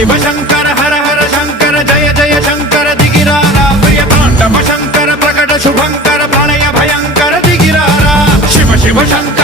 शिव शंकर हर हर शंकर जय जय शंकर दिगिरारा प्रिय तांडव शंकर प्रकट शुभंकर प्रलय भयंकर दिगिरारा शिव शिव शंकर